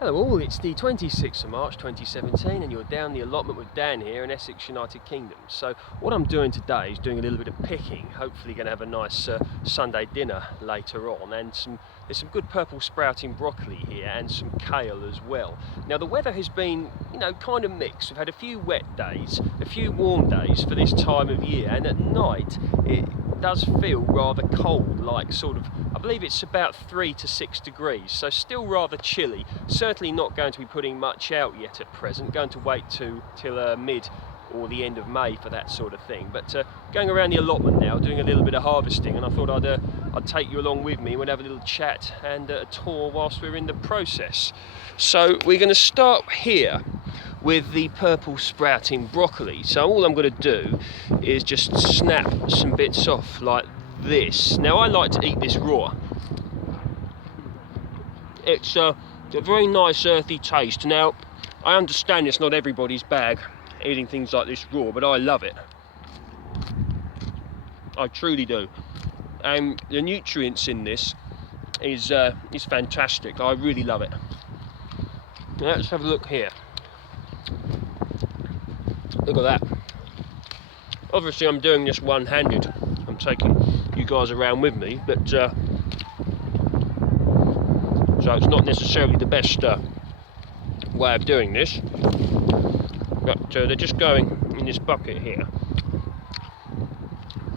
Hello all, it's the 26th of March 2017 and you're down the allotment with Dan here in Essex, United Kingdom. So what I'm doing today is doing a little bit of picking, hopefully going to have a nice Sunday dinner later on, and there's some good purple sprouting broccoli here and some kale as well. Now the weather has been, kind of mixed. We've had a few wet days, a few warm days for this time of year, and at night it does feel rather cold, like I believe it's about 3 to 6 degrees, so still rather chilly. Certainly not going to be putting much out yet at present, going to wait till mid or the end of May for that sort of thing. But going around the allotment now, doing a little bit of harvesting, and I thought I'd take you along with me and we'd have a little chat and a tour whilst we're in the process. So we're going to start here with the purple sprouting broccoli. So all I'm going to do is just snap some bits off like this. Now I like to eat this raw. It's a very nice earthy taste. Now I understand it's not everybody's bag eating things like this raw, but I love it. I truly do. And the nutrients in this is fantastic. I really love it. Now let's have a look here. Look at that. Obviously I'm doing this one-handed. I'm taking you guys around with me, but so it's not necessarily the best way of doing this, but they're just going in this bucket here,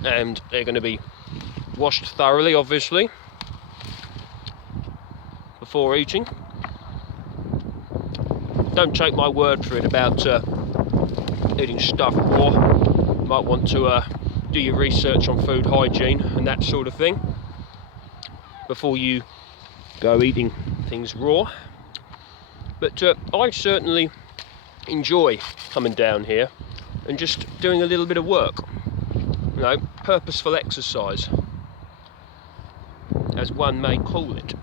and they're going to be washed thoroughly, obviously, before eating. Don't take my word for it about eating stuff raw. You might want to do your research on food hygiene and that sort of thing before you go eating things raw. But I certainly enjoy coming down here and just doing a little bit of work, purposeful exercise, as one may call it.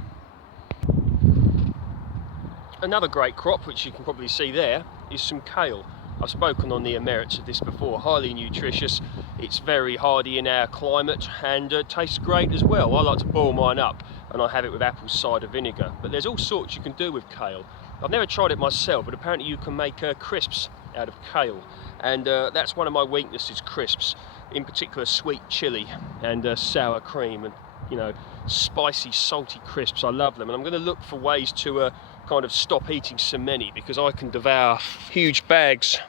Another great crop, which you can probably see there, is some kale. I've spoken on the merits of this before. Highly nutritious, it's very hardy in our climate, and tastes great as well. I like to boil mine up and I have it with apple cider vinegar, but there's all sorts you can do with kale. I've never tried it myself, but apparently you can make crisps out of kale, and that's one of my weaknesses, crisps, in particular sweet chili and sour cream, and spicy salty crisps. I love them, and I'm going to look for ways to kind of stop eating so many, because I can devour huge bags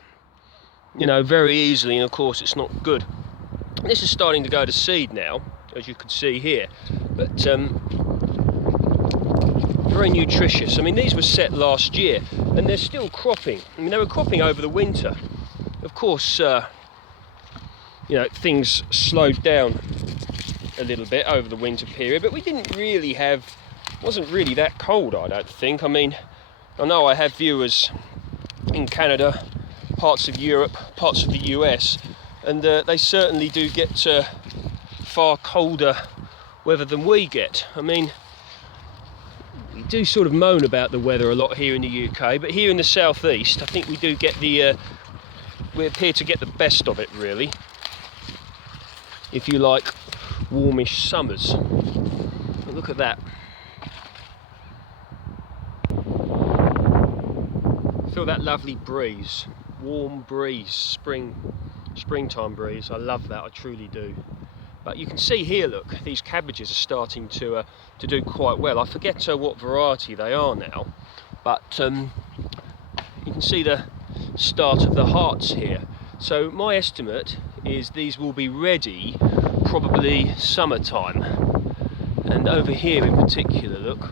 very easily, and of course it's not good. This is starting to go to seed now, as you can see here, but very nutritious. I mean, these were set last year and they're still cropping. I mean, they were cropping over the winter. Of course, things slowed down a little bit over the winter period, but we didn't really wasn't really that cold, I don't think. I mean, I know I have viewers in Canada, parts of Europe, parts of the US, and they certainly do get far colder weather than we get. I mean, we do sort of moan about the weather a lot here in the UK, but here in the southeast, I think we do get we appear to get the best of it, really. If you like warmish summers. But look at that. Feel that lovely breeze, warm breeze, springtime breeze. I love that, I truly do. But you can see here, look, these cabbages are starting to do quite well. I forget what variety they are now, but you can see the start of the hearts here. So my estimate is these will be ready probably summertime. And over here in particular, look,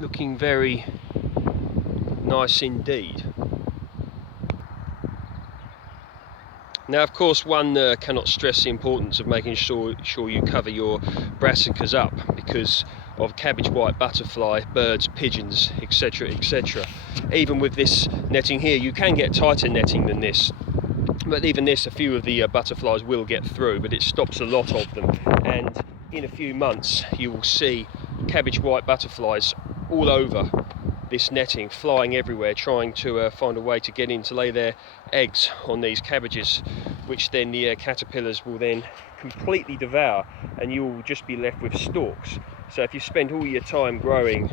looking very nice indeed. Now, of course, one cannot stress the importance of making sure you cover your brassicas up, because of cabbage white butterfly, birds, pigeons, etc, etc. Even with this netting here, you can get tighter netting than this, but even this, a few of the butterflies will get through, but it stops a lot of them. And in a few months you will see cabbage white butterflies all over this netting, flying everywhere, trying to find a way to get in to lay their eggs on these cabbages, which then the caterpillars will then completely devour, and you will just be left with stalks. So if you spend all your time growing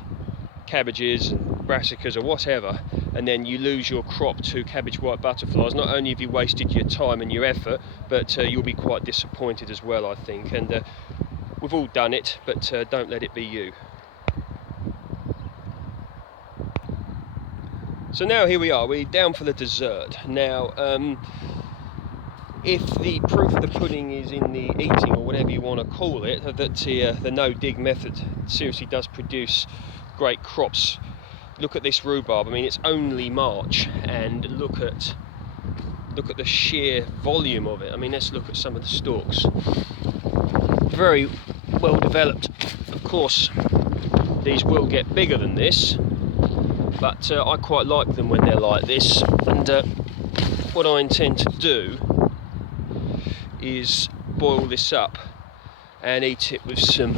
cabbages and brassicas or whatever, and then you lose your crop to cabbage white butterflies, not only have you wasted your time and your effort, but you'll be quite disappointed as well, I think. And we've all done it, but don't let it be you. So now here we are, we're down for the dessert. Now, if the proof of the pudding is in the eating, or whatever you want to call it, that the no-dig method seriously does produce great crops. Look at this rhubarb. I mean, it's only March, and look at the sheer volume of it. I mean, let's look at some of the stalks. Very well developed. Of course, these will get bigger than this, but I quite like them when they're like this. And what I intend to do is boil this up and eat it with some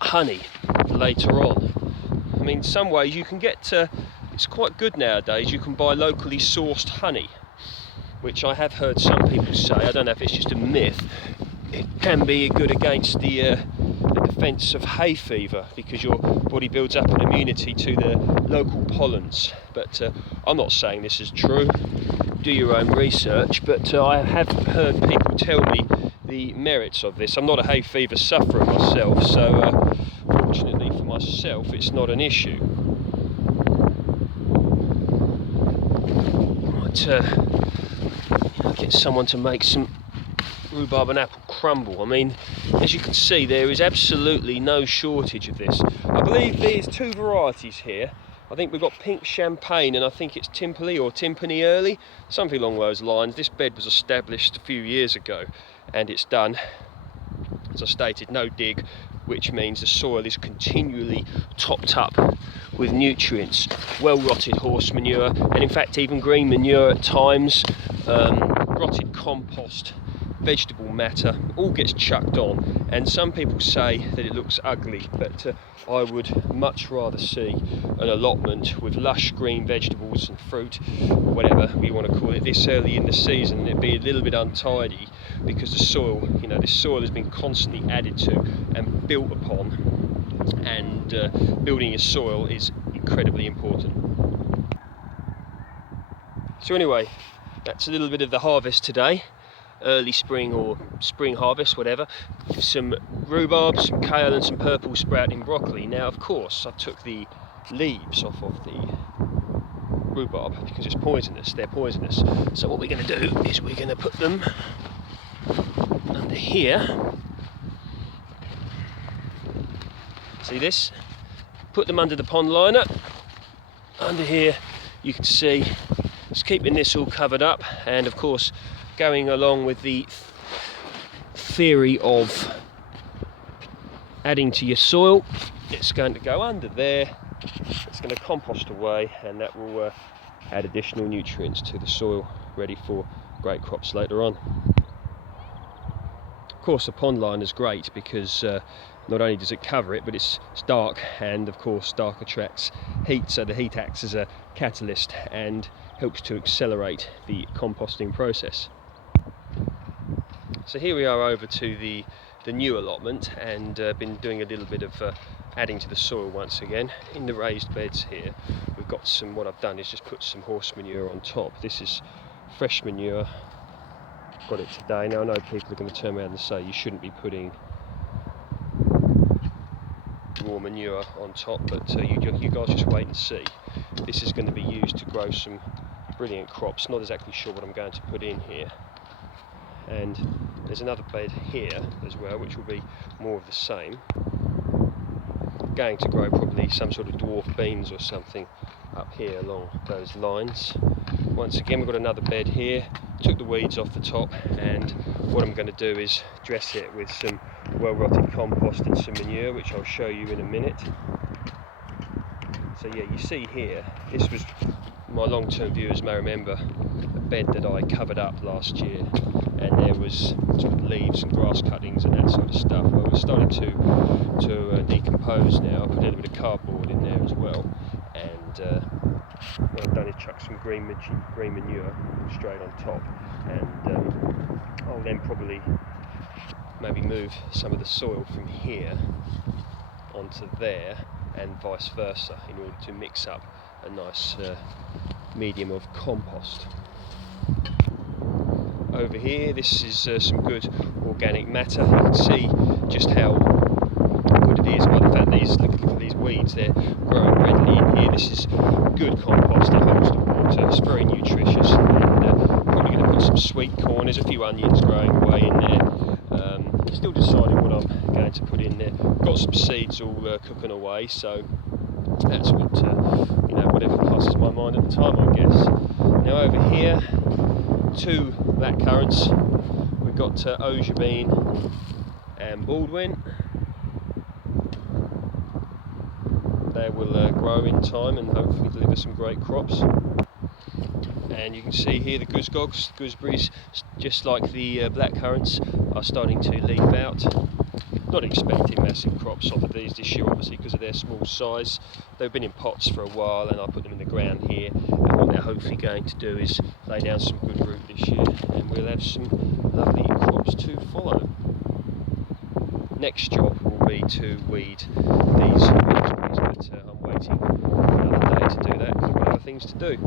honey later on. I mean, some ways you can get it's quite good nowadays. You can buy locally sourced honey, which I have heard some people say, I don't know if it's just a myth, it can be good against the defence of hay fever, because your body builds up an immunity to the local pollens. But I'm not saying this is true. Do your own research, but I have heard people tell me the merits of this. I'm not a hay fever sufferer myself, so fortunately for myself it's not an issue. Might get someone to make some rhubarb and apple crumble. I mean, as you can see, there is absolutely no shortage of this. I believe there's two varieties here. I think we've got pink champagne, and I think it's Timpani or Timpani early, something along those lines. This bed was established a few years ago, and it's done, as I stated, no dig, which means the soil is continually topped up with nutrients, well rotted horse manure, and in fact even green manure at times, rotted compost, vegetable matter, all gets chucked on. And some people say that it looks ugly, but I would much rather see an allotment with lush green vegetables and fruit, whatever you want to call it, this early in the season. It'd be a little bit untidy, because the soil, you know, this soil has been constantly added to and built upon, and building your soil is incredibly important. So anyway, that's a little bit of the harvest today. Early spring or spring harvest, whatever. Some rhubarb, some kale and some purple sprouting broccoli. Now of course I took the leaves off of the rhubarb because it's poisonous, they're poisonous. So what we're going to do is we're going to put them under here. See this? Put them under the pond liner. Under here you can see it's keeping this all covered up, and of course going along with the theory of adding to your soil, it's going to go under there, it's going to compost away, and that will add additional nutrients to the soil, ready for great crops later on. Of course the pond liner is great because not only does it cover it, but it's dark, and of course dark attracts heat, so the heat acts as a catalyst and helps to accelerate the composting process. So here we are over to the new allotment, and been doing a little bit of adding to the soil once again. In the raised beds here we've got some, what I've done is just put some horse manure on top. This is fresh manure, got it today. Now I know people are going to turn around and say you shouldn't be putting raw manure on top, but you guys just wait and see. This is going to be used to grow some brilliant crops. Not exactly sure what I'm going to put in here. And there's another bed here as well, which will be more of the same. Going to grow probably some sort of dwarf beans or something up here along those lines. Once again, we've got another bed here. Took the weeds off the top, and what I'm going to do is dress it with some well-rotted compost and some manure, which I'll show you in a minute. So yeah, you see here, this was, my long-term viewers may remember, a bed that I covered up last year, and there was sort of leaves and grass cuttings and that sort of stuff. Well, we're starting to decompose now. I put a little bit of cardboard in there as well, and what I've done is chuck some green manure straight on top, and I'll then probably maybe move some of the soil from here onto there, and vice versa, in order to mix up a nice medium of compost. Over here, this is some good organic matter. You can see just how good it is by the fact that look at these weeds, they're growing readily in here. This is good compost, it holds the water, it's very nutritious, and probably going to put some sweet corn. There's a few onions growing away in there. Still deciding what I'm going to put in there. Got some seeds all cooking away, so that's what, whatever passes my mind at the time, I guess. Now over here, 2 black currants. We've got osier bean and Baldwin. They will grow in time and hopefully deliver some great crops. And you can see here the gooseberries, just like the black currants, are starting to leaf out. Not expecting massive crops off of these this year, obviously, because of their small size. They've been in pots for a while, and I put them in the ground here, and what they're hopefully going to do is lay down some good root this year, and we'll have some lovely crops to follow. Next job will be to weed these raspberries, but I'm waiting for another day to do that because I've got other things to do.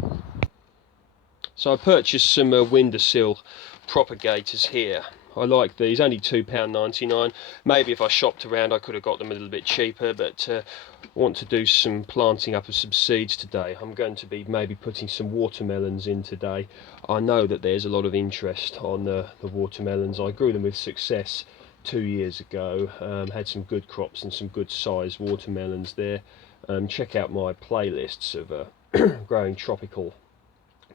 So I purchased some windowsill propagators here. I like these, only £2.99. Maybe if I shopped around I could have got them a little bit cheaper, but I want to do some planting up of some seeds today. I'm going to be maybe putting some watermelons in today. I know that there's a lot of interest on the watermelons. I grew them with success 2 years ago, had some good crops and some good sized watermelons there. Check out my playlists of growing tropical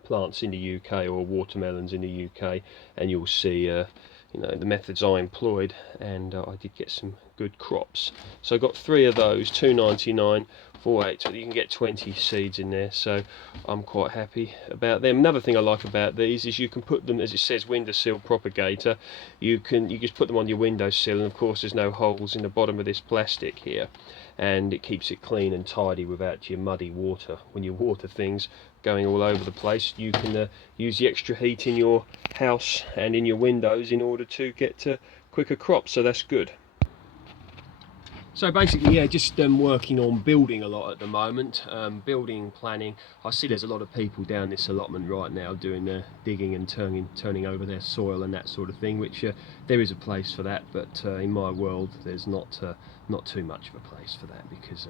plants in the UK or watermelons in the UK, and you'll see the methods I employed, and I did get some good crops. So I got 3 of those, £2.99 for 8. So you can get 20 seeds in there, so I'm quite happy about them. Another thing I like about these is you can put them, as it says, windowsill propagator. You just put them on your windowsill, and of course there's no holes in the bottom of this plastic here, and it keeps it clean and tidy without your muddy water. When you water things going all over the place, you can use the extra heat in your house and in your windows in order to get quicker crops, so that's good. So basically, yeah, just working on building a lot at the moment, building, planning. I see there's a lot of people down this allotment right now doing digging and turning over their soil and that sort of thing, which there is a place for that, but in my world there's not too much of a place for that, because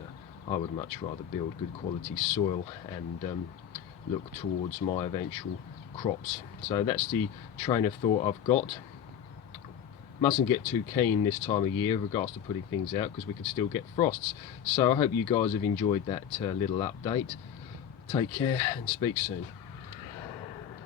I would much rather build good quality soil and look towards my eventual crops. So that's the train of thought I've got. Mustn't get too keen this time of year with regards to putting things out, because we could still get frosts. So I hope you guys have enjoyed that little update. Take care and speak soon.